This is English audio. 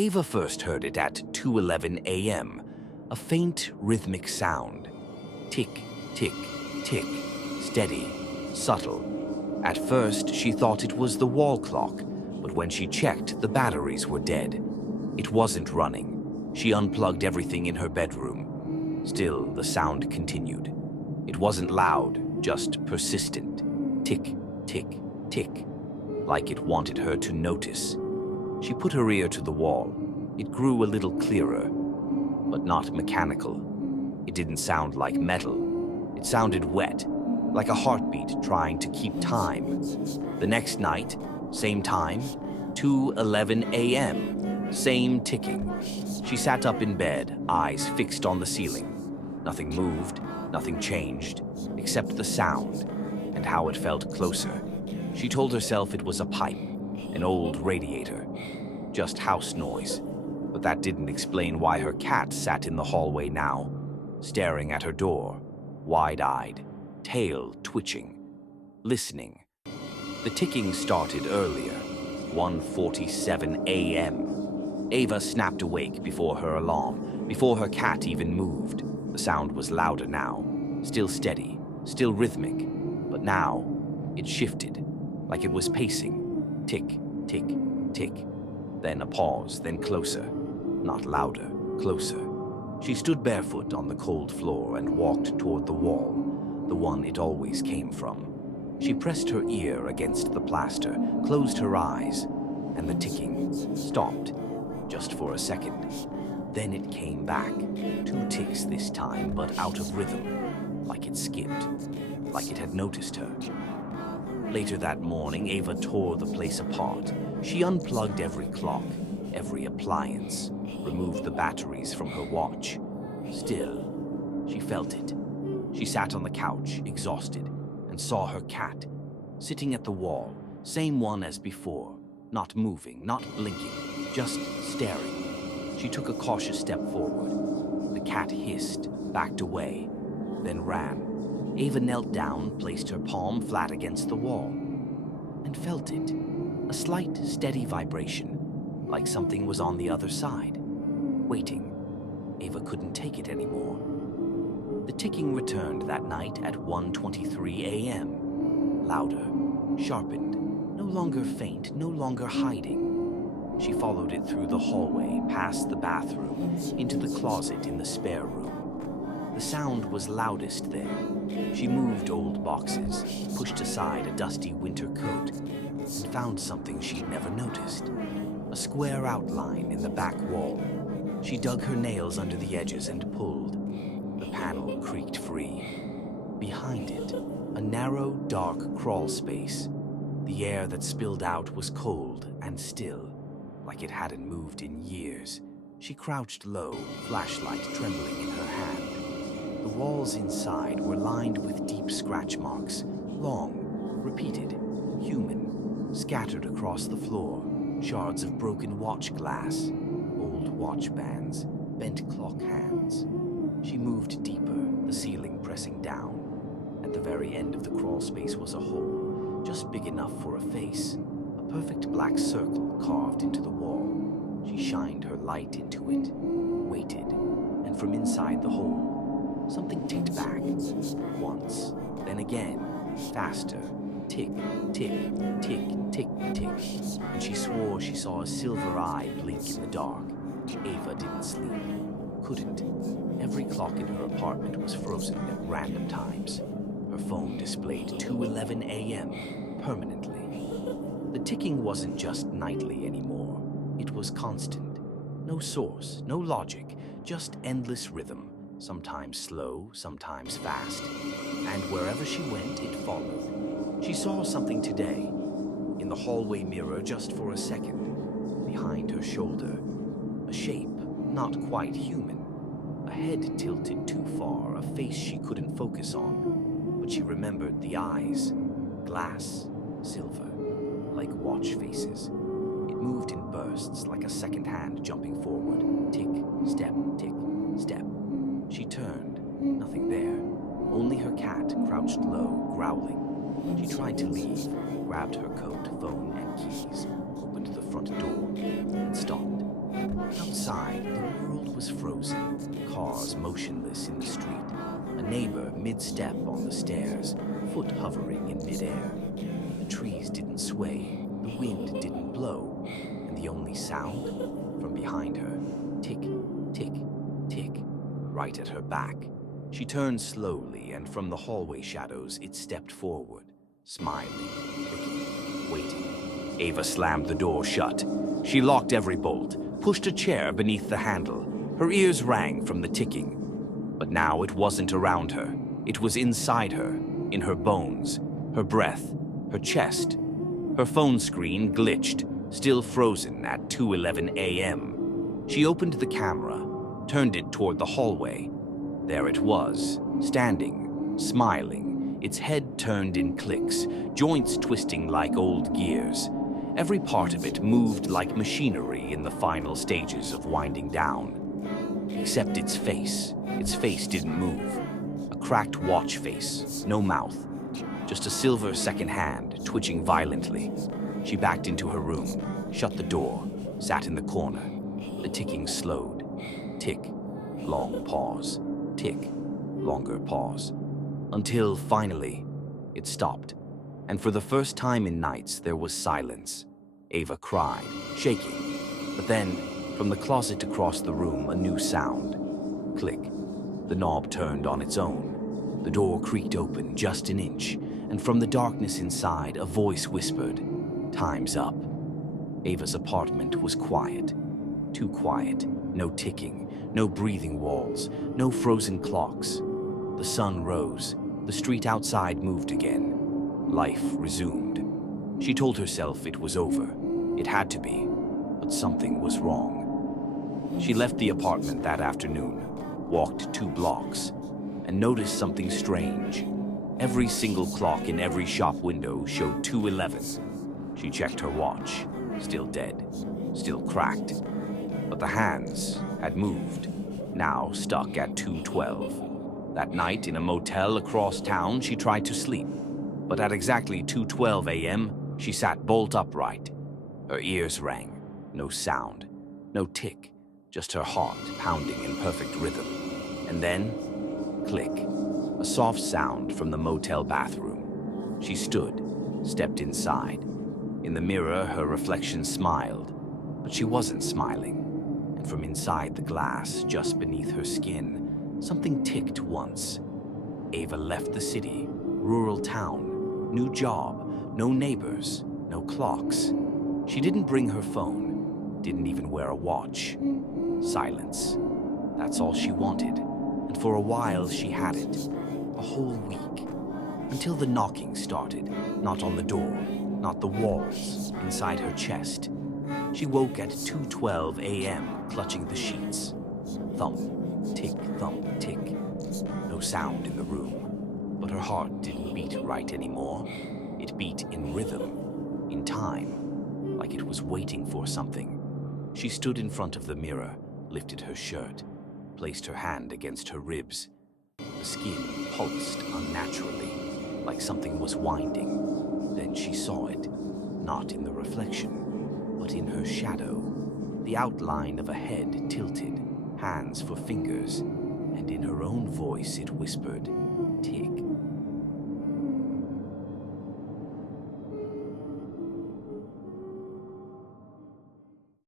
Ava first heard it at 2:11 a.m., a faint rhythmic sound. Tick, tick, tick, steady, subtle. At first, she thought it was the wall clock, but when she checked, the batteries were dead. It wasn't running. She unplugged everything in her bedroom. Still, the sound continued. It wasn't loud, just persistent. Tick, tick, tick, like it wanted her to notice. She put her ear to the wall. It grew a little clearer, but not mechanical. It didn't sound like metal. It sounded wet, like a heartbeat trying to keep time. The next night, same time, 2:11 a.m., same ticking. She sat up in bed, eyes fixed on the ceiling. Nothing moved, nothing changed, except the sound and how it felt closer. She told herself it was a pipe, an old radiator, just house noise. But that didn't explain why her cat sat in the hallway now, staring at her door, wide-eyed, tail twitching, listening. The ticking started earlier, 1:47 a.m. Ava snapped awake before her alarm, before her cat even moved. The sound was louder now, still steady, still rhythmic, but now it shifted, like it was pacing. Tick, tick, tick. Then a pause, then closer. Not louder, closer. She stood barefoot on the cold floor and walked toward the wall, the one it always came from. She pressed her ear against the plaster, closed her eyes, and the ticking stopped, just for a second. Then it came back, 2 ticks this time, but out of rhythm, like it skipped, like it had noticed her. Later that morning, Ava tore the place apart. She unplugged every clock, every appliance, removed the batteries from her watch. Still, she felt it. She sat on the couch, exhausted, and saw her cat, sitting at the wall, same one as before, not moving, not blinking, just staring. She took a cautious step forward. The cat hissed, backed away, then ran. Ava knelt down, placed her palm flat against the wall, and felt it. A slight, steady vibration, like something was on the other side, waiting. Ava couldn't take it anymore. The ticking returned that night at 1:23 a.m. Louder, sharpened, no longer faint, no longer hiding. She followed it through the hallway, past the bathroom, into the closet in the spare room. The sound was loudest there. She moved old boxes, pushed aside a dusty winter coat, and found something she'd never noticed. A square outline in the back wall. She dug her nails under the edges and pulled. The panel creaked free. Behind it, a narrow, dark crawl space. The air that spilled out was cold and still, like it hadn't moved in years. She crouched low, flashlight trembling in her hand. The walls inside were lined with deep scratch marks, long, repeated, human, scattered across the floor. Shards of broken watch glass, old watch bands, bent clock hands. She moved deeper, the ceiling pressing down. At the very end of the crawl space was a hole, just big enough for a face, a perfect black circle carved into the wall. She shined her light into it, waited, and from inside the hole, something ticked back. Once, then again, faster. Tick, tick, tick, tick, tick. And she swore she saw a silver eye blink in the dark. Ava didn't sleep. Couldn't. Every clock in her apartment was frozen at random times. Her phone displayed 2:11 a.m. permanently. The ticking wasn't just nightly anymore. It was constant. No source, no logic, just endless rhythm. Sometimes slow, sometimes fast. And wherever she went, it followed. She saw something today, in the hallway mirror just for a second, behind her shoulder. A shape, not quite human. A head tilted too far, a face she couldn't focus on. But she remembered the eyes. Glass, silver, like watch faces. It moved in bursts, like a second hand jumping forward. Tick, step, tick, step. She turned. Nothing there. Only her cat crouched low, growling. She tried to leave, grabbed her coat, phone, and keys, opened the front door, and stopped. Outside, the world was frozen, cars motionless in the street, a neighbor mid-step on the stairs, foot hovering in midair. The trees didn't sway, the wind didn't blow, and the only sound? From behind her, tick, tick, tick, right at her back. She turned slowly, and from the hallway shadows it stepped forward, smiling, clicking, waiting. Ava slammed the door shut. She locked every bolt, pushed a chair beneath the handle. Her ears rang from the ticking. But now it wasn't around her. It was inside her, in her bones, her breath, her chest. Her phone screen glitched, still frozen at 2:11 a.m. She opened the camera, turned it toward the hallway. There it was, standing, smiling, its head turned in clicks, joints twisting like old gears. Every part of it moved like machinery in the final stages of winding down. Except its face. Its face didn't move. A cracked watch face, no mouth. Just a silver second hand, twitching violently. She backed into her room, shut the door, sat in the corner. The ticking slowed. Tick, long pause. Tick, longer pause. Until, finally, it stopped. And for the first time in nights, there was silence. Ava cried, shaking. But then, from the closet across the room, a new sound. Click. The knob turned on its own. The door creaked open just an inch, and from the darkness inside, a voice whispered, "Time's up." Ava's apartment was quiet. Too quiet. No ticking, no breathing walls, no frozen clocks. The sun rose. The street outside moved again. Life resumed. She told herself it was over. It had to be, but something was wrong. She left the apartment that afternoon, walked 2 blocks, and noticed something strange. Every single clock in every shop window showed 2:11. She checked her watch, still dead, still cracked. But the hands had moved, now stuck at 2:12. That night in a motel across town, she tried to sleep. But at exactly 2:12 a.m., she sat bolt upright. Her ears rang. No sound, no tick, just her heart pounding in perfect rhythm. And then, click, a soft sound from the motel bathroom. She stood, stepped inside. In the mirror, her reflection smiled, but she wasn't smiling. And from inside the glass, just beneath her skin, something ticked once. Ava left the city, rural town, new job, no neighbors, no clocks. She didn't bring her phone, didn't even wear a watch. Silence. That's all she wanted. And for a while she had it. A whole week. Until the knocking started. Not on the door, not the walls, inside her chest. She woke at 2:12 a.m., clutching the sheets. Thump, tick, thump, tick. No sound in the room. But her heart didn't beat right anymore. It beat in rhythm, in time, like it was waiting for something. She stood in front of the mirror, lifted her shirt, placed her hand against her ribs. The skin pulsed unnaturally, like something was winding. Then she saw it, not in the reflection, but in her shadow. The outline of a head tilted, hands for fingers, and in her own voice it whispered, "Tick,